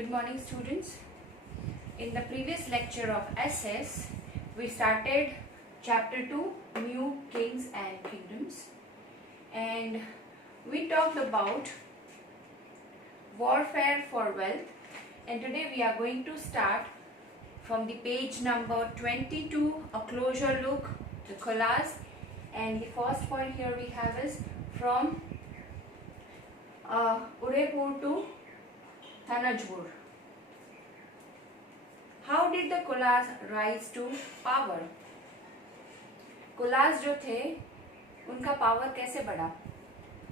Good morning, students. In the previous lecture of SS, we started chapter 2, New Kings and Kingdoms, and we talked about warfare for wealth, and today we are going to start from the page number 22, a closer look, the collage, and the first point here we have is from Udaipur to Thanjavur. How did the Kolas rise to power? कोलास जो थे उनका power कैसे बढ़ा?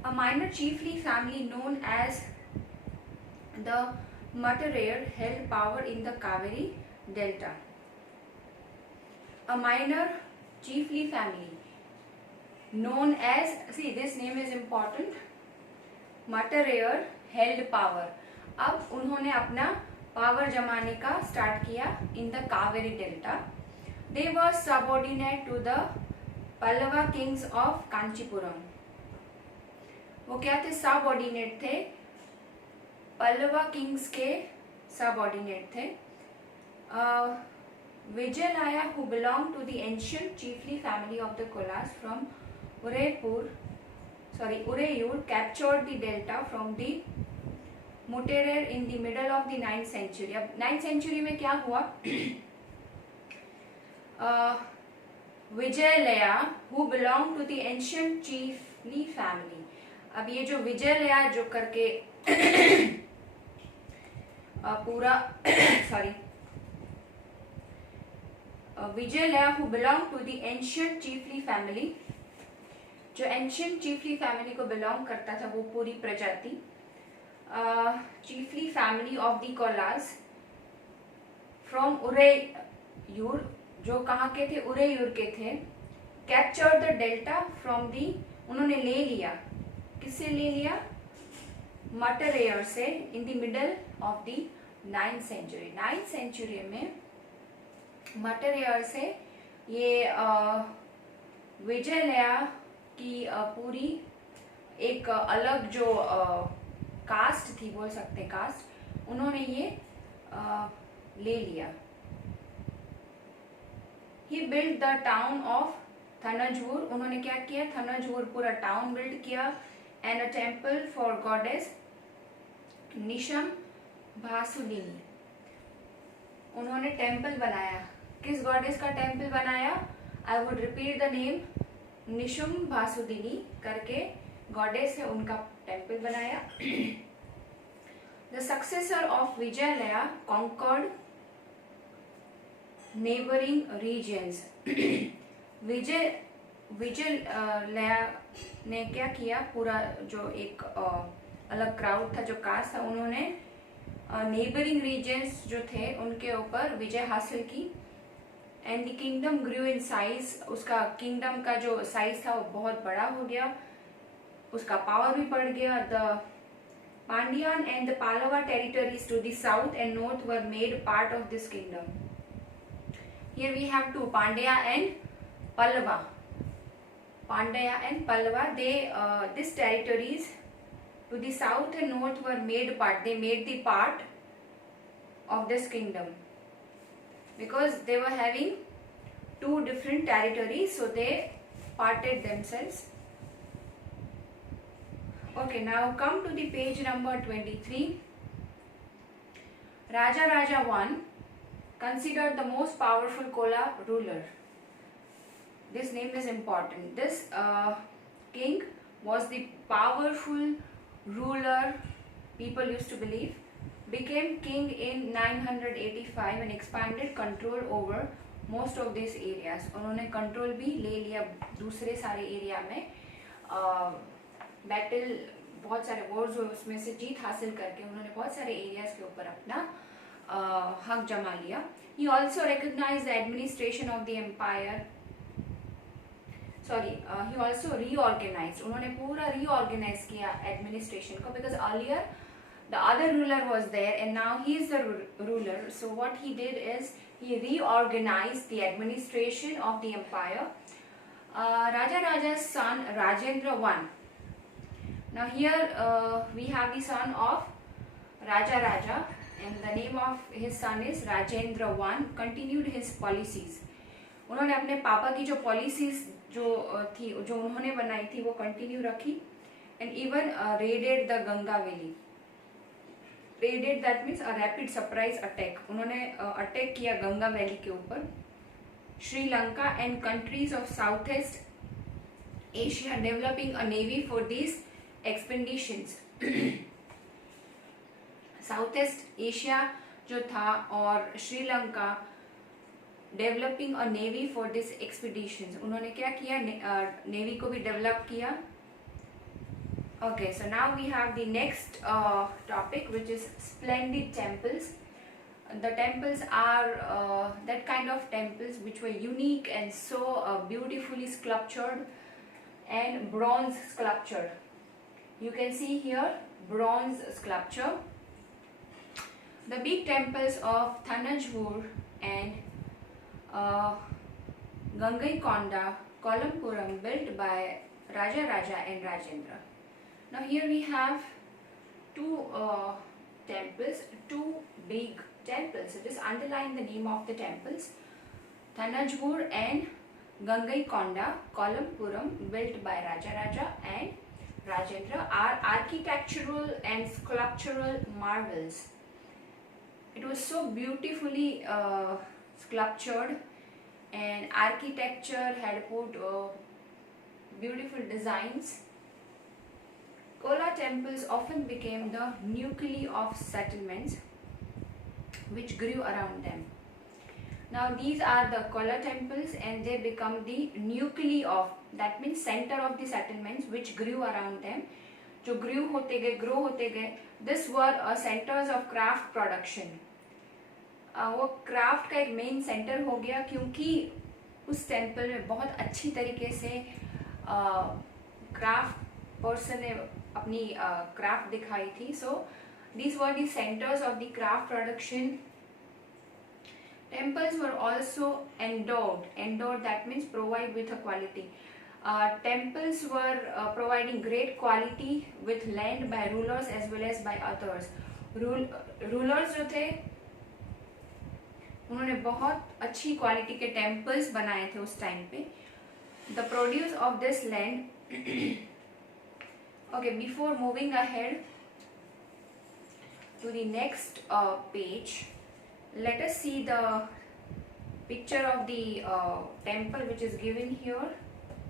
A minor chiefly family known as the Mattarair held power in the Kaveri Delta. A minor chiefly family known as, see this name is important, Mattarair held power. अब उन्होंने अपना power जमाने का स्टार्ट किया in the Kaveri delta. They were subordinate to the Pallava kings of Kanchipuram. वो क्या थे? Subordinate थे, पल्लवा किंग्स के सबऑर्डिनेट थे. Vijayalaya who belong to the ancient chiefly family of the Cholas from Uraiyur captured the delta from the Mutterer in the middle of the 9th century. अब 9th century में क्या हुआ? विजयलया who belonged to the ancient chiefly family. अब ये जो विजयलया जो करके पूरा विजयलया who belonged to the ancient chiefly family, जो ancient chiefly family को belong करता था वो पूरी प्रजाति, chiefly family of the Kolas from Ureyur, जो कहाँ के थे? उरेयूर के थे. Captured the delta from the, उन्होंने ले लिया, किससे ले लिया? Mattarair से, in the middle of the 9th century. 9th century में Mattarair से ये विजयलया की पूरी एक अलग जो कास्ट थी, बोल सकते कास्ट, उन्होंने ये ले लिया. He build the town of Thanjavur. उन्होंने क्या किया? थनजवुर पूरा टाउन बिल्ड किया. And a temple for goddess Nisumbha Sudini. उन्होंने टेम्पल बनाया. किस गॉडेस का टेम्पल बनाया? I would repeat the name, Nisumbha Sudini करके गॉडेस है, उनका टेम्पल बनाया. The successor of Vijayalaya conquered neighboring regions. विजयलया ने क्या किया? पूरा जो एक अलग क्राउड था, जो कास्ट था, उन्होंने नेबरिंग रीजन्स जो थे उनके ऊपर विजय हासिल की. And the kingdom grew in size. उसका किंगडम का जो साइज था वो बहुत बड़ा हो गया, उसका पावर भी बढ़ गया. The Pandyan and the Pallava territories to the south and north were made part of this kingdom. Here we have two, Pandya and Pallava. Pandya and Pallava, they these territories to the south and north were made part. They made the part of this kingdom because they were having two different territories, so they parted themselves. Okay, now come to the page number 23. Raja Raja I, considered the most powerful Kola ruler. This name is important. This king was the powerful ruler, people used to believe. Became king in 985 and expanded control over most of these areas. उन्होंने control भी ले लिया दूसरे सारे area में. Battle, बहुत सारे Wars हुए, उसमें से जीत हासिल करके उन्होंने बहुत सारे एरियाज के ऊपर अपना हक जमा लिया. He also recognise the administration of the empire. He also reorganise. उन्होंने पूरा रीऑर्गेनाइज किया एडमिनिस्ट्रेशन को, because earlier the other ruler was there and now he is the ruler. So what he did is he reorganise the administration of the empire. Raja राजा's son Rajendra I. Now here we have the son of Raja Raja and the name of his son is Rajendra I, continued his policies. उन्होंने अपने पापा की जो policies जो उन्होंने बनाई थी वो कंटिन्यू रखी, and even raided the Ganga valley. Raided that means a rapid surprise attack. उन्होंने अटैक किया गंगा वैली के ऊपर. Sri Lanka and countries of south east Asia developing a navy for this expeditions. South east Asia जो था और Sri Lanka developing a navy for this expeditions. उन्होंने क्या किया, नेवी को भी डेवलप किया. Okay, so now we have the next topic which is splendid temples. The temples are that kind of temples which were unique and so beautifully sculptured and bronze sculpture. You can see here bronze sculpture. The big temples of Thanjavur and Gangaikonda, Kollampuram, built by Raja and Rajendra. Now here we have two temples, two big temples. So just underline the name of the temples. Thanjavur and Gangaikonda, Kollampuram, built by Raja and Rajendra, are architectural and sculptural marvels. It was so beautifully sculptured, and architecture had put beautiful designs. Kola temples often became the nuclei of settlements which grew around them. Now these are the Kola temples and they become the nuclei of, that means center of the settlements which grew around them. जो grew होते गए, grow होते गए. This were centers of craft production. वो craft का एक main centre हो गया क्योंकि उस टेम्पल में बहुत अच्छी तरीके से क्राफ्ट पर्सन ने अपनी क्राफ्ट दिखाई थी. सो these were the centers of the craft production. Temples were also endowed. Endowed, that means provide with a quality. Temples were providing great quality with land by rulers as well as by others. Rulers जो थे उन्होंने बहुत अच्छी quality के temples बनाए थे उस time पे. The produce of this land. Okay, before moving ahead to the next page, let us see the picture of the temple which is given here.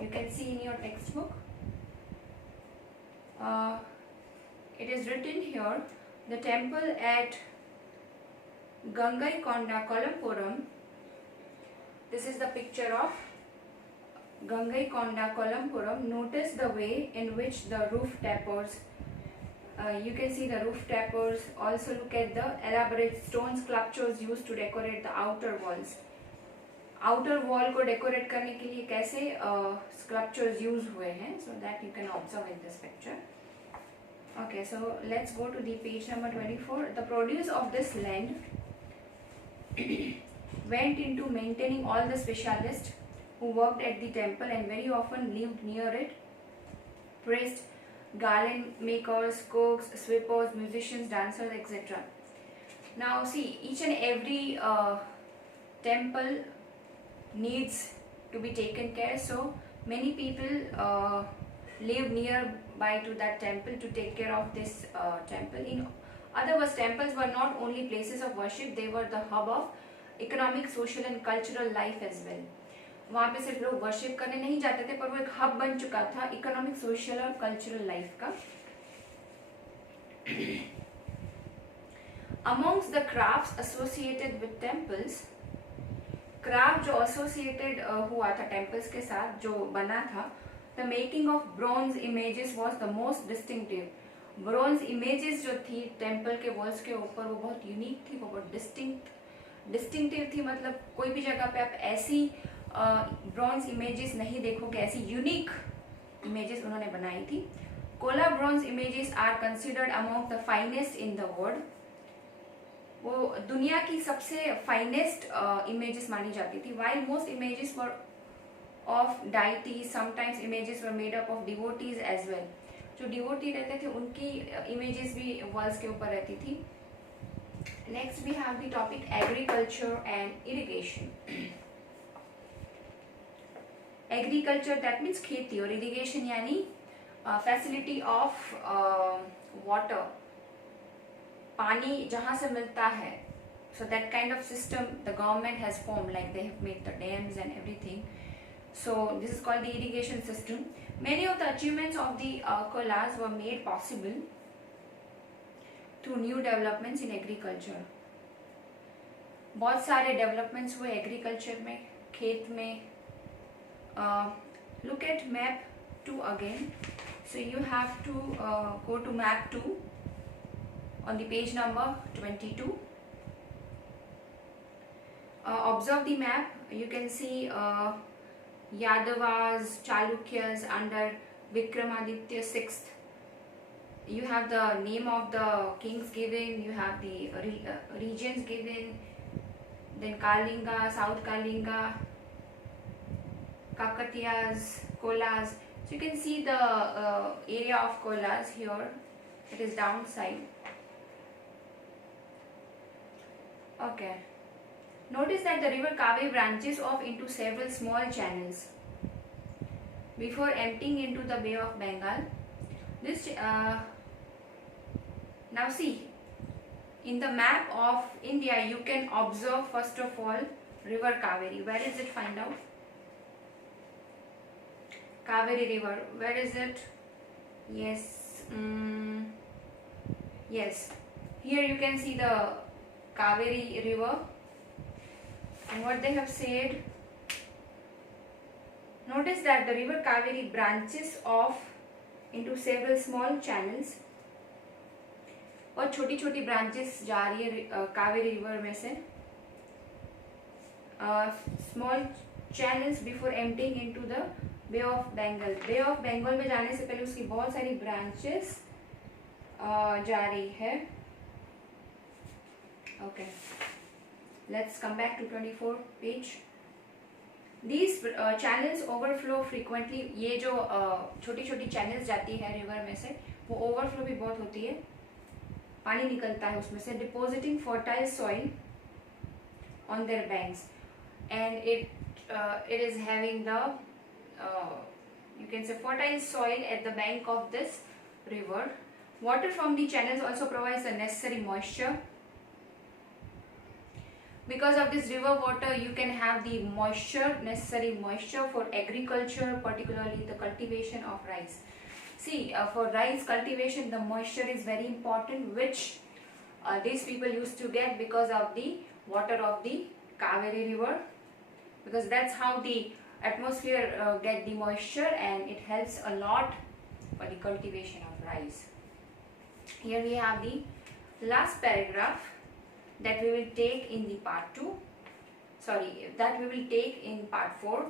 You can see in your textbook. It is written here, the temple at Gangaikonda, Kollampuram. This is the picture of Gangaikonda, Kollampuram. Notice the way in which the roof tapers. You can see the roof tapers. Also look at the elaborate stone sculptures used to decorate the outer walls. Outer wall को decorate करने के लिए कैसे sculptures use हुए हैं, so that you can observe in this picture. Okay, so let's go to the page number 24. The produce of this land went into maintaining all the specialists who worked at the temple and very often lived near it. Priests, garland makers, cooks, sweepers, musicians, dancers, etc. Now see, each and every temple needs to be taken care, so many people live nearby to that temple to take care of this temple. In other words, temples were not only places of worship, they were the hub of economic, social and cultural life as well. वहाँ पे सिर्फ लोग worship करने नहीं जाते थे, पर वो एक हब बन चुका था इकोनॉमिक, सोशल और कल्चरल लाइफ का. Amongst the crafts associated with temples, craft जो एसोसिएटेड हुआ था टेम्पल्स के साथ, जो बना था, the making of bronze images was the most distinctive. Bronze images जो थी टेम्पल के वॉल्स के ऊपर, वो बहुत यूनिक थी, वो बहुत डिस्टिंक्टिव थी. मतलब कोई भी जगह पे आप ऐसी ब्रॉन्ज इमेजेस नहीं देखोगे, ऐसी यूनिक इमेजेस उन्होंने बनाई थी. कोला bronze images are considered among the finest in the world. वो दुनिया की सबसे फाइनेस्ट इमेजेस मानी जाती थी. While most images were of deities, sometimes images were made up of devotees as well. जो डिवोटी रहते थे उनकी इमेजेस भी वॉल्स के ऊपर रहती थी. Next we have the topic agriculture and irrigation. Agriculture, that means खेती, और irrigation यानी facility of water, पानी जहाँ से मिलता है. So that kind of system the government has formed, like they have made the dams and everything. So this is called the irrigation system. Many of the achievements of the Kolas were made possible through new developments in agriculture. बहुत सारे developments हुए agriculture में, खेत में. Look at map 2 again. So you have to go to map 2 on the page number 22. Observe the map. You can see Yadavas, Chalukyas under Vikramaditya VI. You have the name of the kings given, you have the regions given, then Kalinga, South Kalinga, Kakatiyas, Kolas. So you can see the area of Kolas here. It is downside. Okay. Notice that the river Kaveri branches off into several small channels before emptying into the Bay of Bengal. This now see, in the map of India you can observe first of all river Kaveri. Where is it? Find out. Kaveri river. Where is it? Yes. Yes. Here you can see the Kaveri river. And what they have said, notice that the river Kaveri branches off into several small channels. और छोटी छोटी branches जा रही है Kaveri river में से. Small channels before emptying into the Bay of Bengal. Bay of Bengal में जाने से पहले उसकी बहुत सारी branches जा रही है. Okay. Let's come back to 24 page. These channels overflow frequently. ये जो छोटी छोटी channels जाती है river में से, वो overflow भी बहुत होती है, पानी निकलता है उसमें से, depositing fertile soil on their banks, and it is having the you can say fertile soil at the bank of this river. Water from the channels also provides the necessary moisture. Because of this river water, you can have the moisture, necessary moisture for agriculture, particularly the cultivation of rice. See, for rice cultivation, the moisture is very important, which these people used to get because of the water of the Kaveri river, because that's how the atmosphere get the moisture, and it helps a lot for the cultivation of rice. Here we have the last paragraph that we will take in the part 2, that we will take in part 4.